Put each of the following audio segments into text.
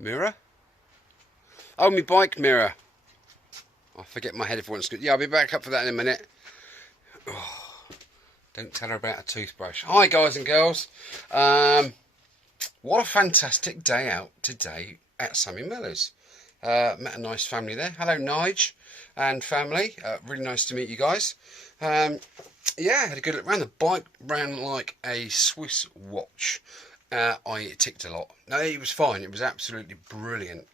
Mirror? Oh, my bike mirror. I forget my headphones. Yeah, I'll be back up for that in a minute. Oh, don't tell her about a toothbrush. Hi, guys and girls. What a fantastic day out today at Sammy Miller's. Met a nice family there. Hello, Nige and family. Really nice to meet you guys. Yeah, had a good look around. The bike ran like a Swiss watch. I ticked a lot. No, it was fine. It was absolutely brilliant.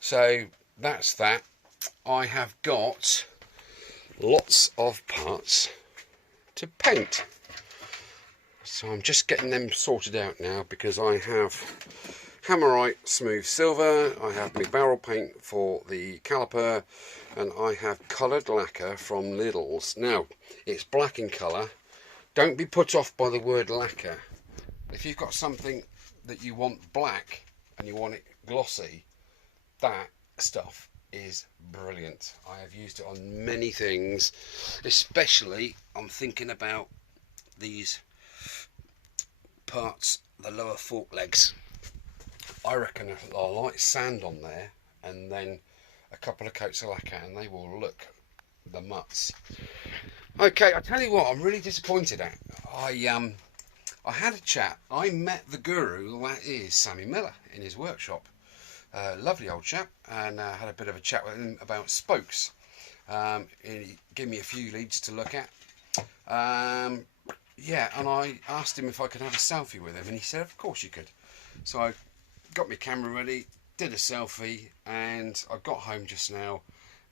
So that's that. I have got lots of parts to paint. So I'm just getting them sorted out now because I have Hammerite Smooth Silver, I have my barrel paint for the caliper, and I have coloured lacquer from Lidl's. Now, it's black in colour. Don't be put off by the word lacquer. If you've got something that you want black and you want it glossy, that stuff is brilliant. I have used it on many things, especially I'm thinking about these parts, the lower fork legs. I reckon a light sand on there and then a couple of coats of lacquer and they will look the mutts. Okay, I tell you what, I'm really disappointed at. I had a chat. I met the guru that is Sammy Miller in his workshop. Lovely old chap, and had a bit of a chat with him about spokes. He gave me a few leads to look at. Yeah, and I asked him if I could have a selfie with him, and he said, of course you could. So I got my camera ready, did a selfie, and I got home just now,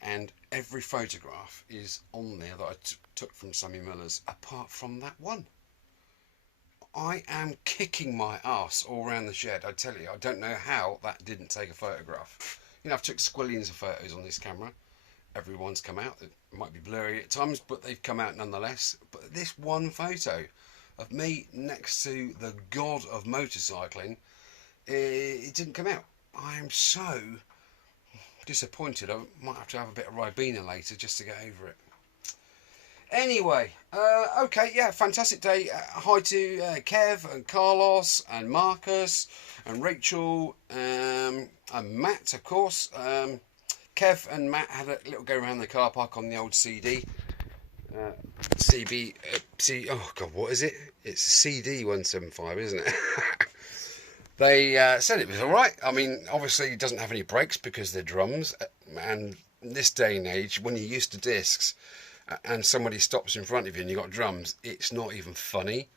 and every photograph is on there that I took from Sammy Miller's, apart from that one. I am kicking my ass all around the shed. I tell you, I don't know how that didn't take a photograph. You know, I've took squillions of photos on this camera. Everyone's come out. It might be blurry at times, but they've come out nonetheless. But this one photo of me next to the god of motorcycling, it didn't come out. I am so disappointed. I might have to have a bit of Ribena later just to get over it. Anyway, okay, yeah, fantastic day. Hi to Kev and Carlos and Marcus and Rachel and Matt, of course. Kev and Matt had a little go around the car park on the old CD. Oh God, what is it? It's CD175, isn't it? They said it was all right. I mean, obviously it doesn't have any brakes because they're drums. And in this day and age, when you're used to discs, and somebody stops in front of you and you've got drums, it's not even funny.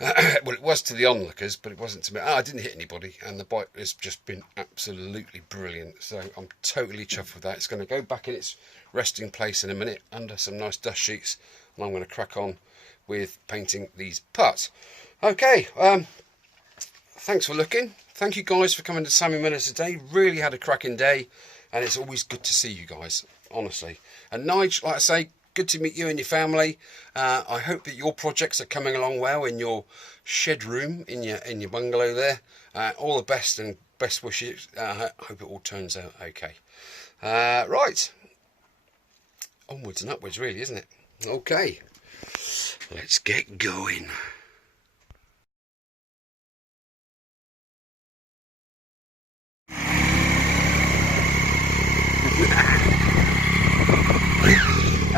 Well, it was to the onlookers, but it wasn't to me. I didn't hit anybody, and the bike has just been absolutely brilliant. So I'm totally chuffed with that. It's going to go back in its resting place in a minute under some nice dust sheets, and I'm going to crack on with painting these parts. Okay, thanks for looking. Thank you guys for coming to Sammy Miller's today. Really had a cracking day, and it's always good to see you guys, honestly. And Nige, like I say, good to meet you and your family. I hope that your projects are coming along well in your shed room, in your bungalow there. All the best and best wishes. I hope it all turns out okay. Right, onwards and upwards, really, isn't it? Okay, let's get going.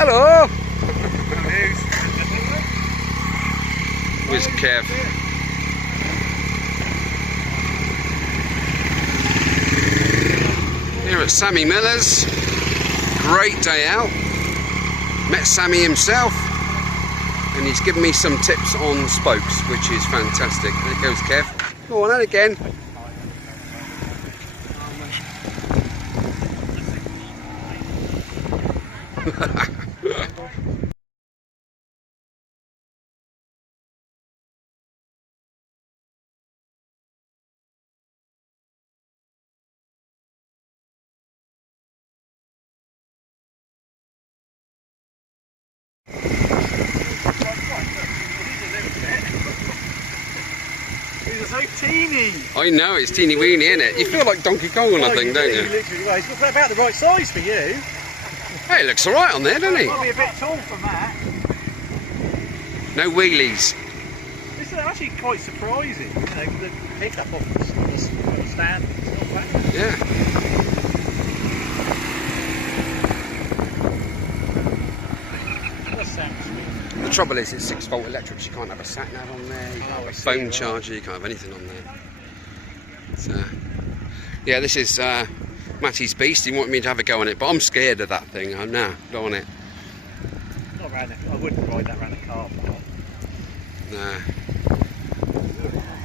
Hello! Where's Kev? Here at Sammy Miller's. Great day out. Met Sammy himself, and he's given me some tips on spokes, which is fantastic. There goes Kev. Go on, and again. These are so teeny. I know, it's teeny weeny, isn't it? You feel like Donkey Kong on a thing, don't you? Literally, well, it's about the right size for you. Hey, it looks alright on there, doesn't he? Might be a bit tall for Matt. No wheelies. This is actually quite surprising. You know, the pickup off the stand, it's not bad. Yeah. That's Sam's. The trouble is, it's 6-volt electrics. You can't have a sat nav on there. You can't have a phone charger. You can't have anything on there. So, yeah, this is Matty's beast. He wanted me to have a go on it, but I'm scared of that thing. I'm nah, don't want it. Not around I wouldn't ride that around a car park. Nah.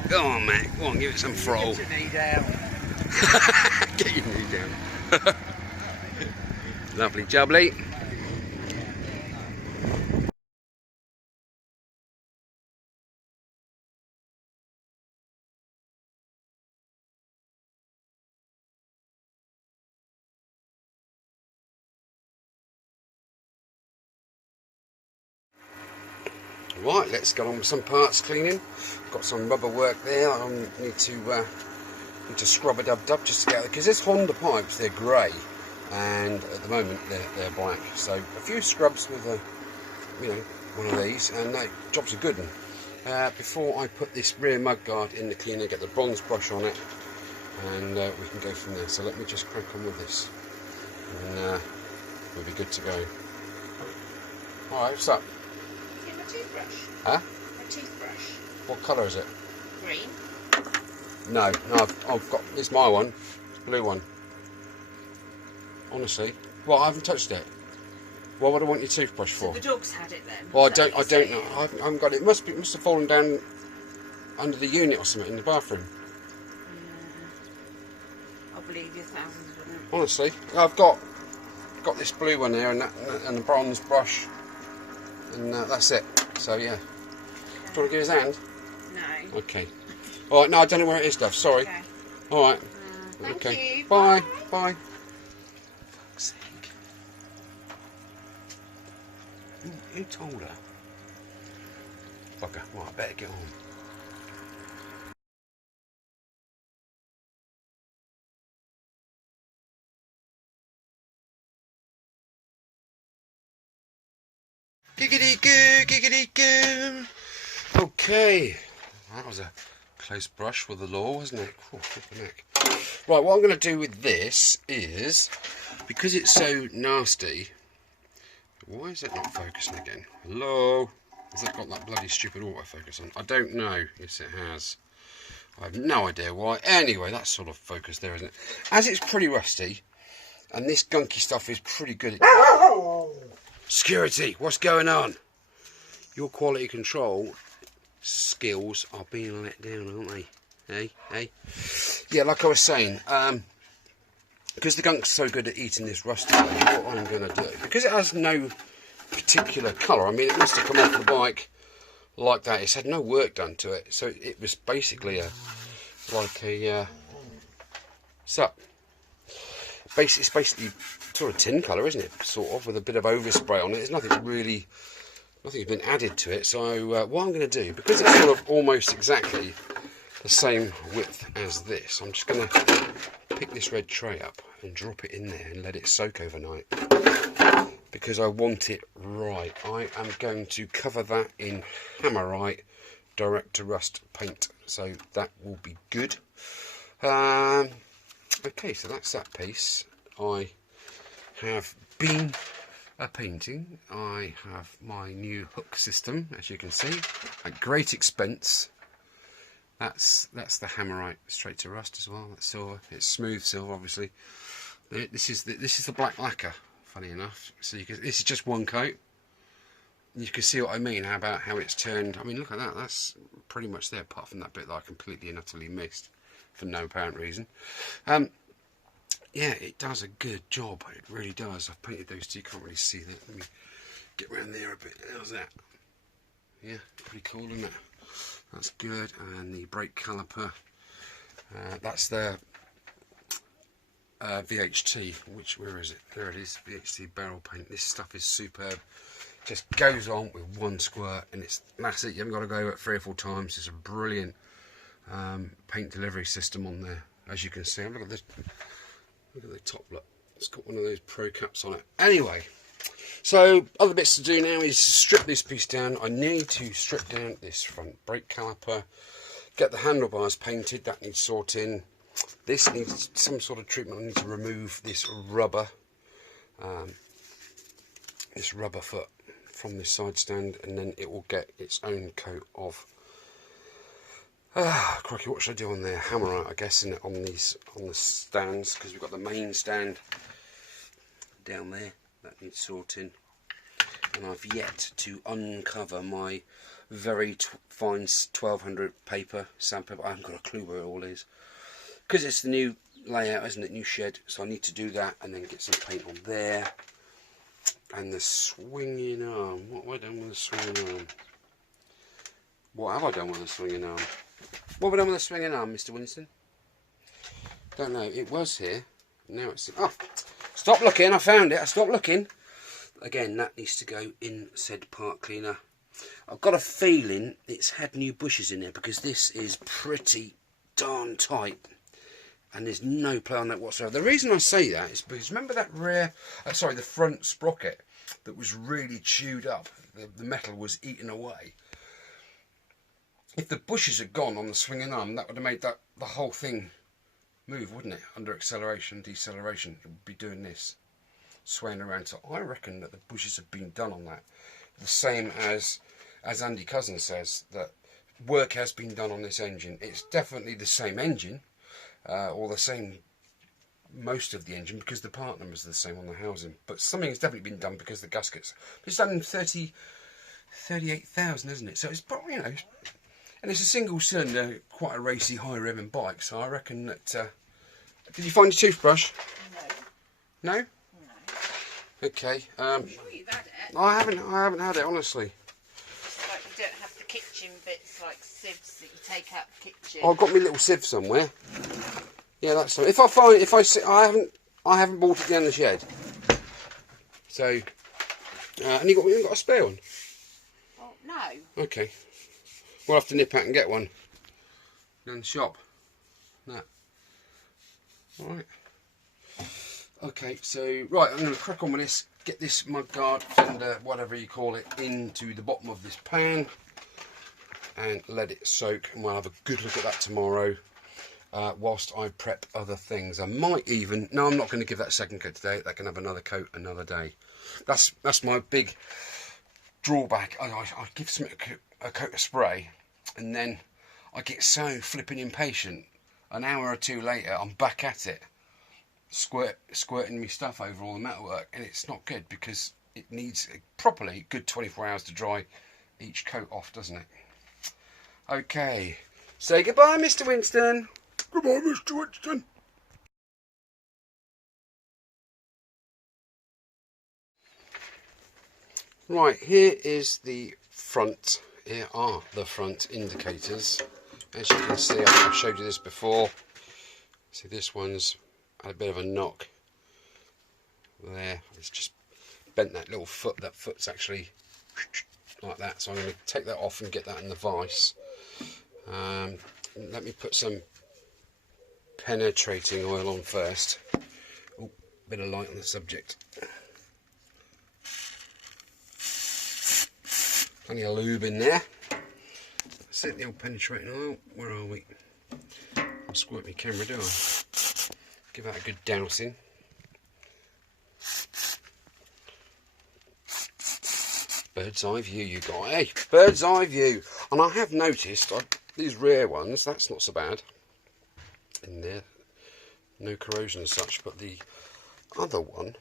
Go on, Matt. Go on, give it some throttle. Get your knee down. Get your knee down. Lovely jubbly. Right, let's get on with some parts cleaning. Got some rubber work there. I need to scrub a dub just to get it, because this Honda pipes, they're grey, and at the moment they're black. So a few scrubs with one of these, and that job's a good one. Before I put this rear mud guard in the cleaner, get the bronze brush on it, and we can go from there. So let me just crack on with this, and we'll be good to go. All right, what's up? A toothbrush. Huh? A toothbrush. What colour is it? Green. No, I've got this. My one, blue one. Honestly, well, I haven't touched it. What would I want your toothbrush for? So the dog's had it then. Well, I don't know. I haven't got it. It must have fallen down under the unit or something in the bathroom. I'll believe you thousands of them. Honestly, I've got this blue one here and the bronze brush, and that's it. So yeah. Do you want to give us a hand? No. Okay. All right. No, I don't know where it is, Dove. Sorry. Okay. All right. Thank Okay. you. Bye. Bye. Fuck's sake. Who told her? Bugger. Right, I better get on. Giggity goo, giggity goo. Okay, that was a close brush with the law, wasn't it? Oh, flipping heck. Right, what I'm going to do with this is, because it's so nasty, why is it not focusing again? Hello? Has that got that bloody stupid autofocus on? I don't know. Yes, it has. I have no idea why. Anyway, that's sort of focused there, isn't it? As it's pretty rusty, and this gunky stuff is pretty good at... Security, what's going on? Your quality control skills are being let down, aren't they? Hey, hey. Yeah, like I was saying, because the gunk's so good at eating this rusty, what I'm going to do, because it has no particular colour, I mean, it must have come off the bike like that. It's had no work done to it, so it was basically it's basically sort of tin colour, isn't it? Sort of, with a bit of overspray on it. There's nothing's been added to it. So what I'm going to do, because it's sort of almost exactly the same width as this, I'm just going to pick this red tray up and drop it in there and let it soak overnight, because I want it right. I am going to cover that in Hammerite direct to rust paint, so that will be good. Okay, so that's that piece. I have been painting. I have my new hook system, as you can see, at great expense. That's the Hammerite straight to rust as well. That's silver. It's smooth silver, obviously. This is the black lacquer. Funny enough, so this is just one coat. You can see what I mean. How about how it's turned? I mean, look at that. That's pretty much there, apart from that bit that I completely and utterly missed for no apparent reason. Yeah, it does a good job. It really does. I've painted those two. You can't really see that. Let me get around there a bit. How's that? Yeah, pretty cool, isn't it? That's good. And the brake caliper. That's the VHT. Where is it? There it is. VHT barrel paint. This stuff is superb. Just goes on with one squirt, and that's it. You haven't got to go over it 3 or 4 times. It's a brilliant paint delivery system on there, as you can see. Look at this. Look at the top look. It's got one of those pro caps on it. Anyway, so other bits to do now is strip this piece down. I need to strip down this front brake caliper, get the handlebars painted. That needs sorting. This needs some sort of treatment. I need to remove this rubber foot from this side stand, and then it will get its own coat of crikey, what should I do on there? Hammerite, I guess, in it on the stands, because we've got the main stand down there that needs sorting, and I've yet to uncover my very fine 1200 paper sandpaper. I haven't got a clue where it all is, because it's the new layout, isn't it? New shed, so I need to do that and then get some paint on there. And the swinging arm, what have I done with the swinging arm? What have I done with the swinging arm? What have I done with the swinging arm, Mr. Winston? Don't know, it was here, now it's... Oh, stop looking, I found it, I stopped looking. Again, that needs to go in said part cleaner. I've got a feeling it's had new bushes in there, because this is pretty darn tight. And there's no play on that whatsoever. The reason I say that is because remember that the front sprocket that was really chewed up? The metal was eaten away. If the bushes had gone on the swinging arm, that would have made the whole thing move, wouldn't it? Under acceleration, deceleration, it would be doing this, swaying around. So I reckon that the bushes have been done on that. The same as Andy Cousin says, that work has been done on this engine. It's definitely the same engine. Or the same, most of the engine, because the part numbers are the same on the housing, but something has definitely been done because the gaskets. It's done 38,000, isn't it? So it's probably, you know, and it's a single cylinder, quite a racy, high revving bike. So I reckon that. Did you find your toothbrush? No. No. No. Okay. I'm sure you've had it. I haven't had it, honestly. Like you don't have the kitchen bits like sieves that you take out the kitchen. I've got my little sieve somewhere. Yeah, that's something. I haven't bought it down the shed. So, and you got a spare one? Oh, no. Okay. We'll have to nip out and get one down the shop. No. All right. Okay, so right, I'm going to crack on with this. Get this mudguard, fender, whatever you call it, into the bottom of this pan and let it soak, and we'll have a good look at that tomorrow whilst I prep other things. I might even, no, I'm not going to give that a second coat today. That can have another coat another day. That's my big drawback. I give something a coat of spray, and then I get so flipping impatient. An hour or two later, I'm back at it, squirting me stuff over all the metalwork, and it's not good because it needs a properly good 24 hours to dry each coat off, doesn't it? Okay, say goodbye, Mr. Winston. Goodbye, Mr. Winston. Right, here is the front. Here are the front indicators. As you can see, I've showed you this before. See, this one's had a bit of a knock there. It's just bent that little foot. That foot's actually like that. So I'm going to take that off and get that in the vise. Let me put some penetrating oil on first. Oh, bit of light on the subject. Plenty of lube in there. Set the old penetrating oil. Where are we? I'll squirt my camera, do I? Give that a good dousing. Bird's eye view, you guys. Hey, bird's eye view. And I have noticed these rear ones, that's not so bad in there. No corrosion as such, but the other one,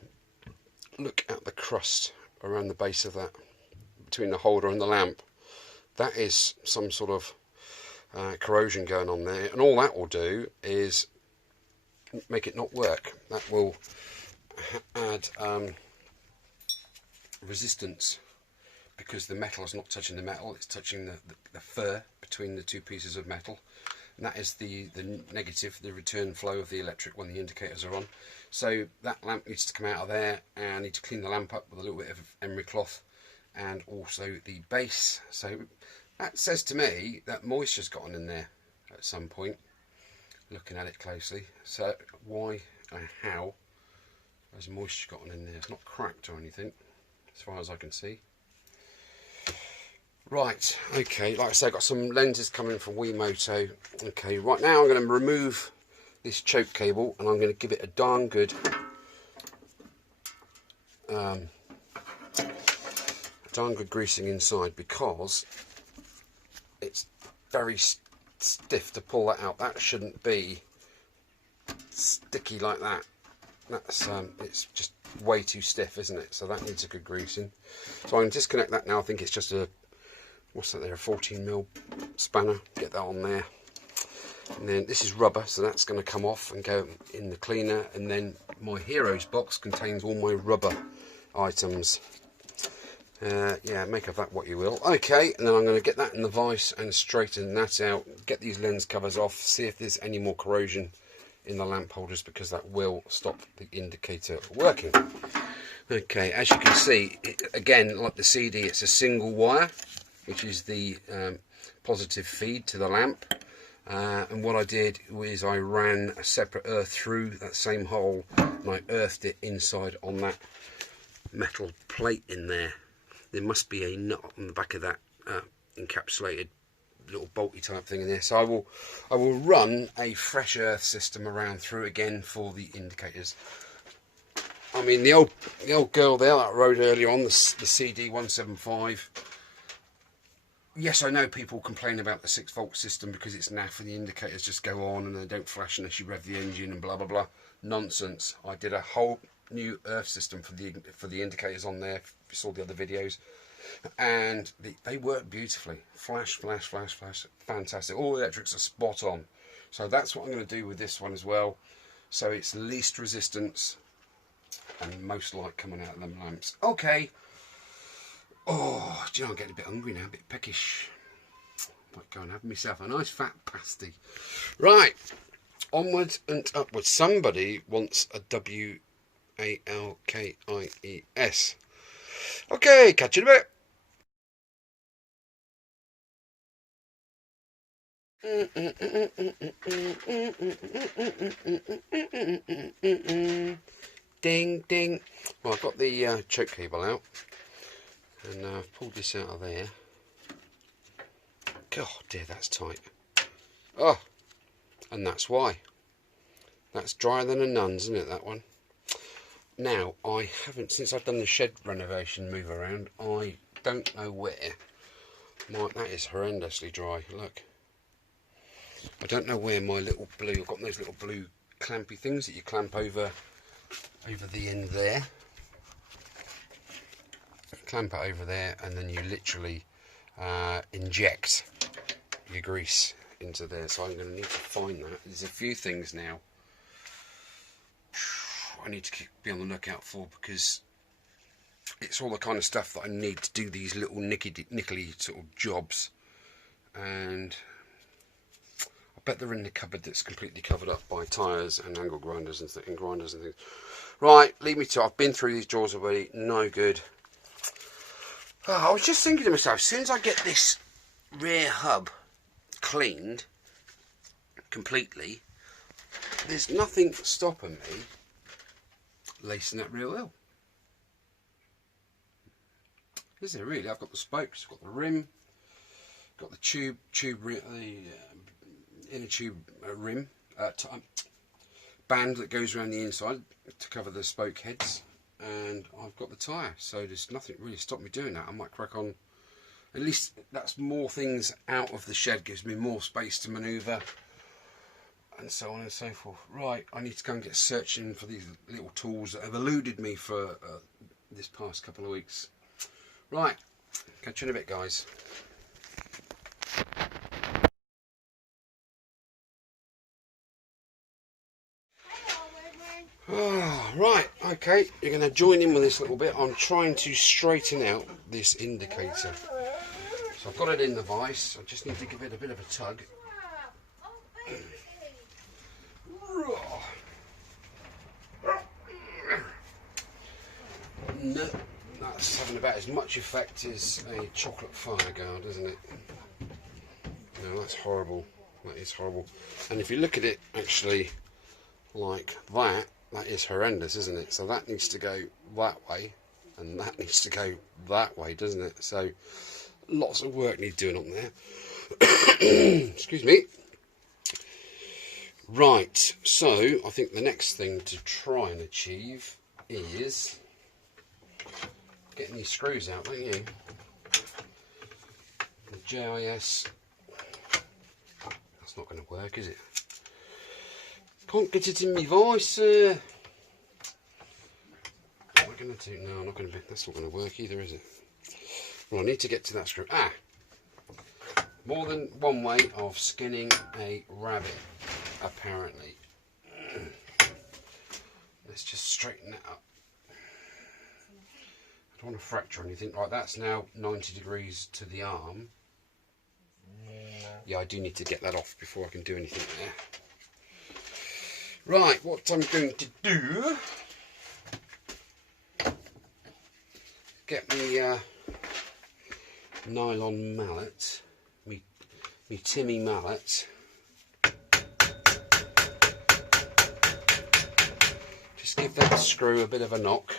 look at the crust around the base of that, between the holder and the lamp. That is some sort of corrosion going on there, and all that will do is make it not work. That will add resistance, because the metal is not touching the metal, it's touching the fur between the two pieces of metal, and that is the negative, the return flow of the electric when the indicators are on. So that lamp needs to come out of there, and I need to clean the lamp up with a little bit of emery cloth, and also the base. So that says to me that moisture's gotten in there at some point, looking at it closely. So why and how has moisture gotten in there? It's not cracked or anything as far as I can see. Right, okay, like I say, I've got some lenses coming from Wiimoto. Okay, right now I'm going to remove this choke cable, and I'm going to give it a darn good greasing inside, because it's very stiff to pull that out. That shouldn't be sticky like that. That's it's just way too stiff, isn't it? So that needs a good greasing. So I'm going to disconnect that now. I think it's just a, what's that there, a 14mm spanner. Get that on there. And then this is rubber, so that's going to come off and go in the cleaner. And then my Heroes box contains all my rubber items. Yeah, make of that what you will. Okay, and then I'm going to get that in the vise and straighten that out. Get these lens covers off, see if there's any more corrosion in the lamp holders, because that will stop the indicator working. Okay, as you can see, again, like the CD, it's a single wire, which is the positive feed to the lamp. And what I did was I ran a separate earth through that same hole, and I earthed it inside on that metal plate in there. There must be a nut on the back of that encapsulated little bolty type thing in there. So I will run a fresh earth system around through again for the indicators. I mean, the old girl there that I rode earlier on, the CB250RS. Yes, I know people complain about the 6-volt system because it's naff and the indicators just go on and they don't flash unless you rev the engine and blah blah blah. Nonsense. I did a whole new earth system for the indicators on there. If you saw the other videos, and they work beautifully. Flash, flash, flash, flash. Fantastic. All the electrics are spot on. So that's what I'm going to do with this one as well. So it's least resistance and most light coming out of them lamps. Okay. Oh, do you know, I'm getting a bit hungry now, a bit peckish. Might go and have myself a nice fat pasty. Right, onwards and upwards. Somebody wants a WALKIES. Okay, catch you in a bit. Ding, ding. Well, I've got the choke cable out. And I've pulled this out of there. God dear, that's tight. Oh, and that's why. That's drier than a nun's, isn't it, that one? Now, I haven't, since I've done the shed renovation move around, I don't know where. That is horrendously dry, look. I don't know where my little blue, I've got those little blue clampy things that you clamp over the end there. Clamp it over there, and then you literally inject your grease into there. So I'm going to need to find that. There's a few things now I need to be on the lookout for, because it's all the kind of stuff that I need to do these little nickely sort of jobs, and I bet they're in the cupboard that's completely covered up by tyres and angle grinders and grinders and things. Right, leave me to. I've been through these drawers already. No good. Oh, I was just thinking to myself, as soon as I get this rear hub cleaned completely, there's nothing stopping me lacing that rear wheel. Is there really? I've got the spokes, got the rim, got the inner tube rim, band that goes around the inside to cover the spoke heads. And I've got the tyre, so there's nothing really stopped me doing that. I might crack on. At least that's more things out of the shed, gives me more space to manoeuvre, and so on and so forth. Right, I need to go and get searching for these little tools that have eluded me for this past couple of weeks. Right, catch you in a bit, guys. Oh, right, okay, you're going to join in with this little bit. I'm trying to straighten out this indicator. So I've got it in the vise, I just need to give it a bit of a tug. No, that's having about as much effect as a chocolate fire guard, isn't it? No, that's horrible. That is horrible. And if you look at it actually like that, that is horrendous, isn't it? So that needs to go that way, and that needs to go that way, doesn't it? So lots of work needs doing on there. Excuse me. Right, so I think the next thing to try and achieve is getting these screws out, don't you? The JIS, that's not going to work, is it? Can't get it in my voice. What am I going to do? No, I'm not going to. That's not going to work either, is it? Well, I need to get to that screw. Ah, more than one way of skinning a rabbit, apparently. Let's just straighten that up. I don't want to fracture anything. Right, that's now 90 degrees to the arm. Yeah, I do need to get that off before I can do anything there. Right, what I'm going to do, get me nylon mallet, me Timmy mallet. Just give that screw a bit of a knock.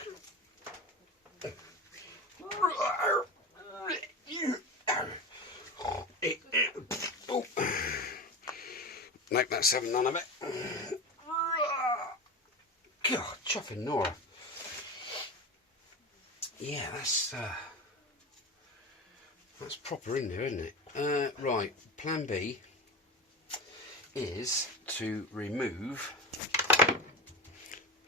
Like that's having none of it. God, chopping Nora. Yeah, that's proper in there, isn't it? Right, plan B is to remove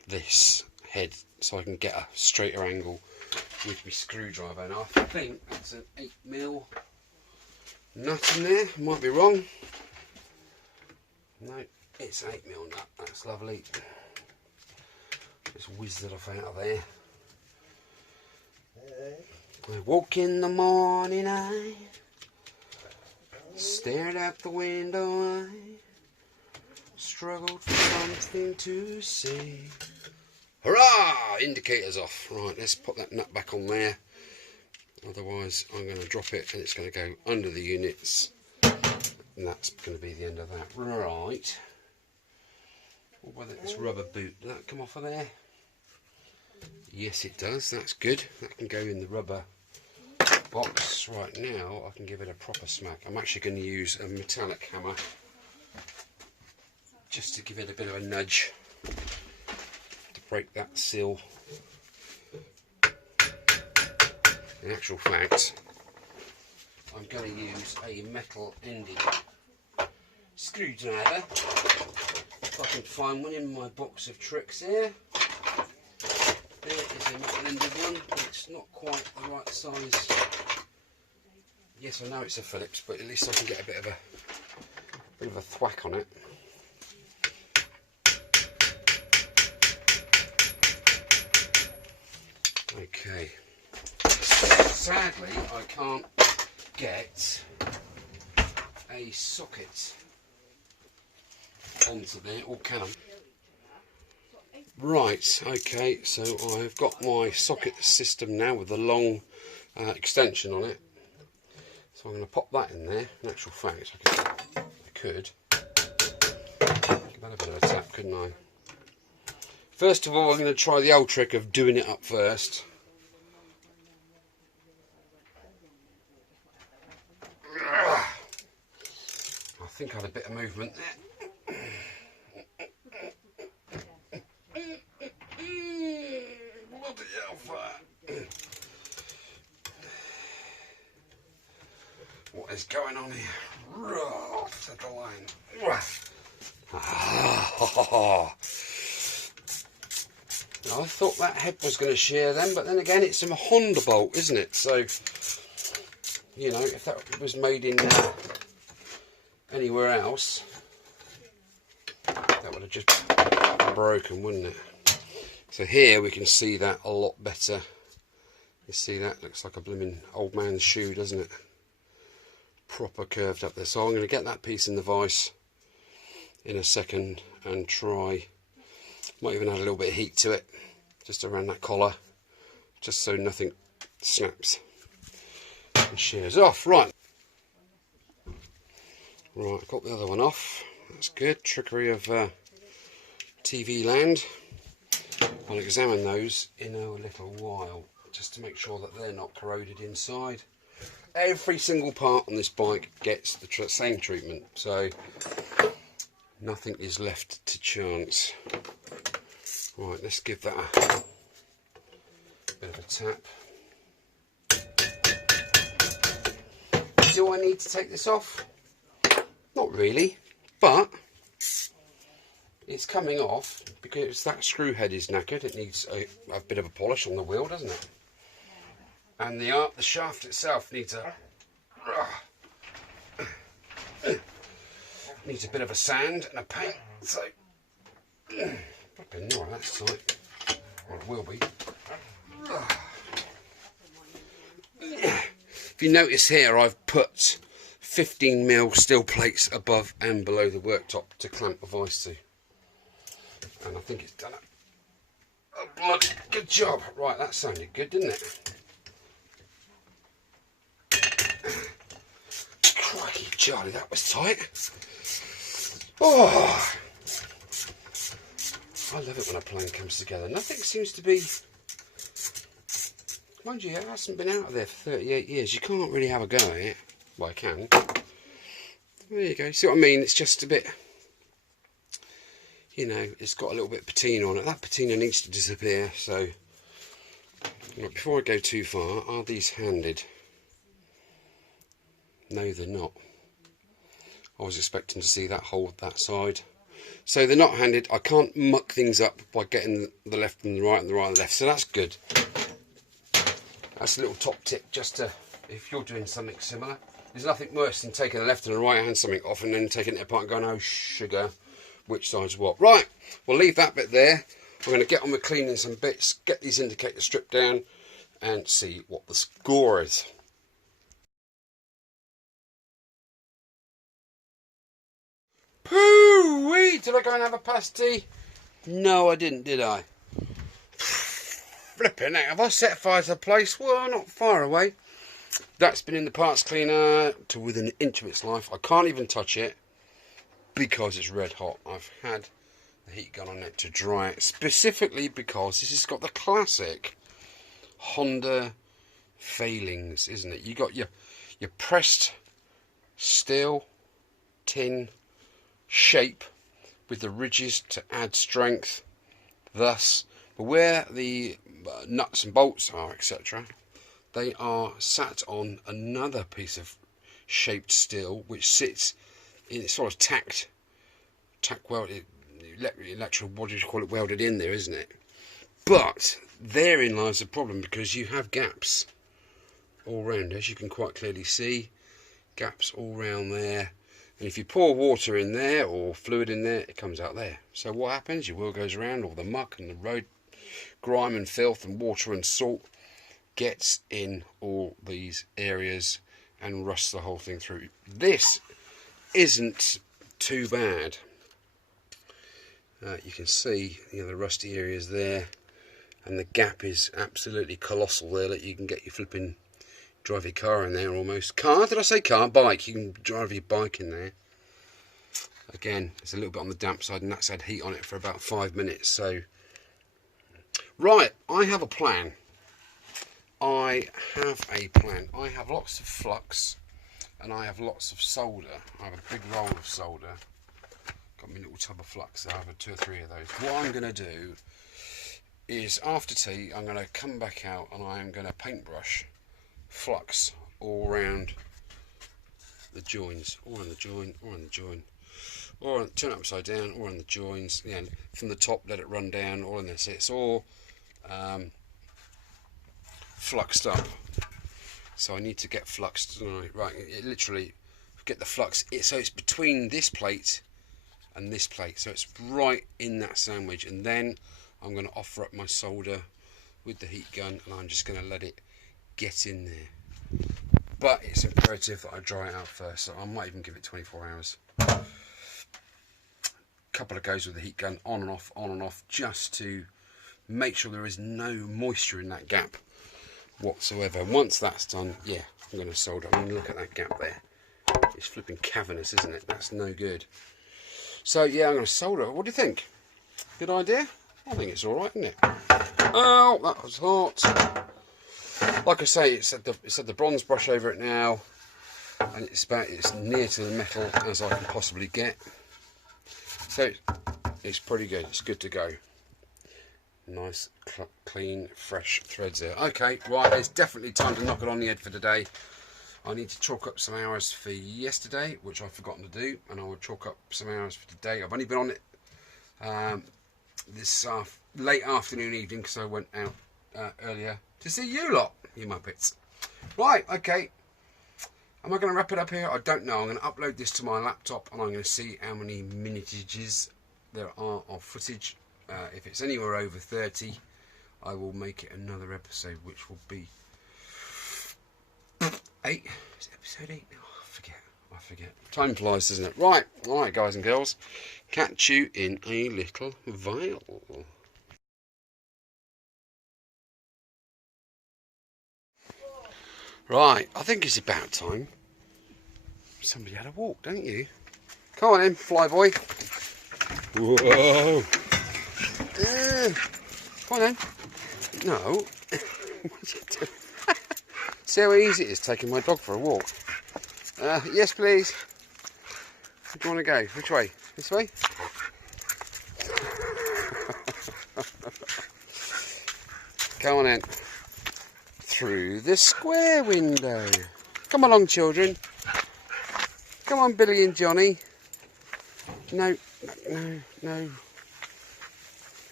this head so I can get a straighter angle with my screwdriver, and I think that's an 8mm nut in there. Might be wrong. No, it's an 8mm nut. That's lovely. Just whizzed it off out of there. I woke in the morning, I stared out the window, I struggled for something to say. Hurrah! Indicator's off. Right, let's put that nut back on there. Otherwise, I'm going to drop it and it's going to go under the units. And that's going to be the end of that. Right. What about this rubber boot? Did that come off of there? Yes, it does. That's good. That can go in the rubber box. Right now, I can give it a proper smack. I'm actually going to use a metallic hammer just to give it a bit of a nudge to break that seal. In actual fact, I'm going to use a metal-ended screwdriver. If I can find one in my box of tricks here. There is a metal-ended one, but it's not quite the right size. Yes, I know it's a Phillips, but at least I can get a bit of a thwack on it. Okay. Sadly, I can't get a socket onto there, or can I? Right, okay, so I've got my socket system now with the long extension on it. So I'm going to pop that in there. In actual fact, I could give that a bit of a tap, couldn't I? First of all, I'm going to try the old trick of doing it up first. I think I had a bit of movement there. Bloody hellfire. What is going on here? Set the line. I thought that head was going to shear them, but then again, it's a Honda bolt, isn't it? So, you know, if that was made in anywhere else, that would have just broken, wouldn't it? So here we can see that a lot better. You see that? Looks like a blooming old man's shoe, doesn't it? Proper curved up there. So I'm going to get that piece in the vise in a second and try. Might even add a little bit of heat to it, just around that collar, just so nothing snaps and shears off. Right, got the other one off. That's good. Trickery of TV land. I'll examine those in a little while, just to make sure that they're not corroded inside. Every single part on this bike gets the same treatment, so Nothing is left to chance. Right, let's give that a bit of a tap. Do I need to take this off? Not really, but it's coming off because that screw head is knackered. It needs a bit of a polish on the wheel, doesn't it? And the shaft itself needs a bit of a sand and a paint. So, flipping no, that's tight. Well, it will be. If you notice here, I've put 15mm steel plates above and below the worktop to clamp the vice to. And I think it's done a bloody good job. Right, that sounded good, didn't it? Crikey, Charlie, that was tight. Oh, I love it when a plane comes together. Nothing seems to be... Mind you, it hasn't been out of there for 38 years. You can't really have a go at it. Well, I can. There you go. See what I mean? It's just a bit... You know, it's got a little bit of patina on it. That patina needs to disappear. So, before I go too far, are these handed? No, they're not. I was expecting to see that hole that side. So they're not handed. I can't muck things up by getting the left and the right and the right and the left. So that's good. That's a little top tip just to, if you're doing something similar. There's nothing worse than taking the left and the right hand something off and then taking it apart and going, oh sugar, which side's what. Right, we'll leave that bit there. We're going to get on with cleaning some bits, get these indicators stripped down and see what the score is. Pooh-wee! Did I go and have a pasty? No, I didn't, did I? Flipping heck, have I set fire to the place? Well, not far away. That's been in the parts cleaner to within an inch of its life. I can't even touch it because it's red hot. I've had the heat gun on it to dry it, specifically because this has got the classic Honda failings, isn't it? You got your pressed steel tin shape with the ridges to add strength, thus, but where the nuts and bolts are, etc., they are sat on another piece of shaped steel which sits in sort of tack welded, what do you call it, welded in there, isn't it? But therein lies the problem, because you have gaps all round, as you can quite clearly see, gaps all round there. And if you pour water in there or fluid in there, it comes out there. So what happens? Your wheel goes around, all the muck and the road grime and filth and water and salt gets in all these areas and rusts the whole thing through. This isn't too bad. You can see, you know, the rusty areas there, and the gap is absolutely colossal there. That you can get your flipping drive your car in there almost. Car? Did I say car? Bike. You can drive your bike in there. Again, it's a little bit on the damp side, and that's had heat on it for about 5 minutes. So, right, I have a plan. I have lots of flux, and I have lots of solder. I have a big roll of solder. Got my little tub of flux. I have 2 or 3 of those. What I'm going to do is, after tea, I'm going to come back out and I'm going to paintbrush flux all around the joins, or on the join, or on the join, or turn it upside down, or on the joins. You know, from the top, let it run down, all in this. It's all fluxed up. So I need to get fluxed tonight. Right, it literally get the flux. So it's between this plate and this plate. So it's right in that sandwich. And then I'm going to offer up my solder with the heat gun, and I'm just going to let it get in there. But it's imperative that I dry it out first, so I might even give it 24 hours. Couple of goes with the heat gun, on and off, just to make sure there is no moisture in that gap whatsoever. And once that's done, yeah, I'm going to solder. I mean, look at that gap there. It's flipping cavernous, isn't it? That's no good. So yeah, I'm going to solder. What do you think? Good idea? I think it's all right, isn't it? Oh, that was hot. Like I say, it's had the bronze brush over it now, and it's near to the metal as I can possibly get. So it's pretty good. It's good to go. Nice, clean, fresh threads there. Okay, right, it's definitely time to knock it on the head for today. I need to chalk up some hours for yesterday, which I've forgotten to do, and I will chalk up some hours for today. I've only been on it this late afternoon, evening, because I went out earlier to see you lot, you muppets. Right, okay. Am I going to wrap it up here? I don't know. I'm going to upload this to my laptop, and I'm going to see how many minutages there are of footage. If it's anywhere over 30, I will make it another episode, which will be 8. Is it episode 8 now? I forget. Time flies, doesn't it? Right, alright guys and girls. Catch you in a little while. Right, I think it's about time somebody had a walk, don't you? Come on in, fly boy. Whoa. Come on then. No. What are you doing? See how easy it is taking my dog for a walk. Yes, please. Where do you want to go? Which way? This way? Come on in. Through the square window. Come along, children. Come on, Billy and Johnny. No.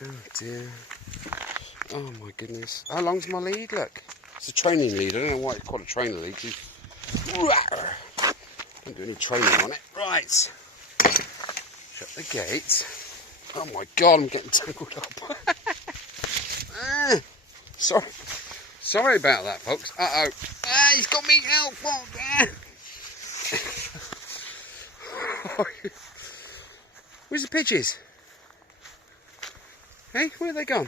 Oh dear. Oh my goodness. How long's my lead? Look. It's a training lead. I don't know why it's called a training lead. Don't do any training on it. Right. Shut the gate. Oh my god, I'm getting tangled up. Sorry about that, folks. Uh-oh. He's got me out. Where's the pigeons? Hey, where have they gone?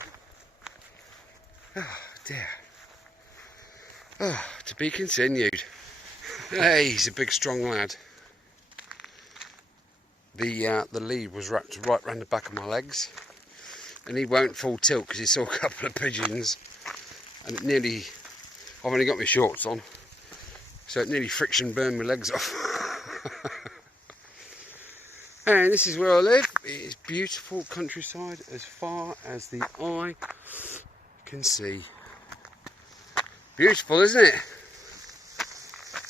Oh dear. Oh, to be continued. Hey, he's a big strong lad. The lead was wrapped right round the back of my legs, and he won't full tilt because he saw a couple of pigeons, and it nearly, I've only got my shorts on, so it nearly friction burned my legs off. And this is where I live. It is beautiful countryside as far as the eye can see. Beautiful, isn't it?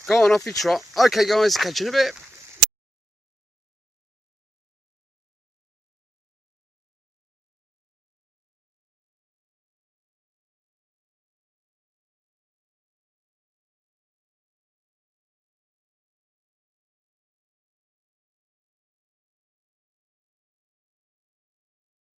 Go on, off you trot. Okay guys, catch you in a bit.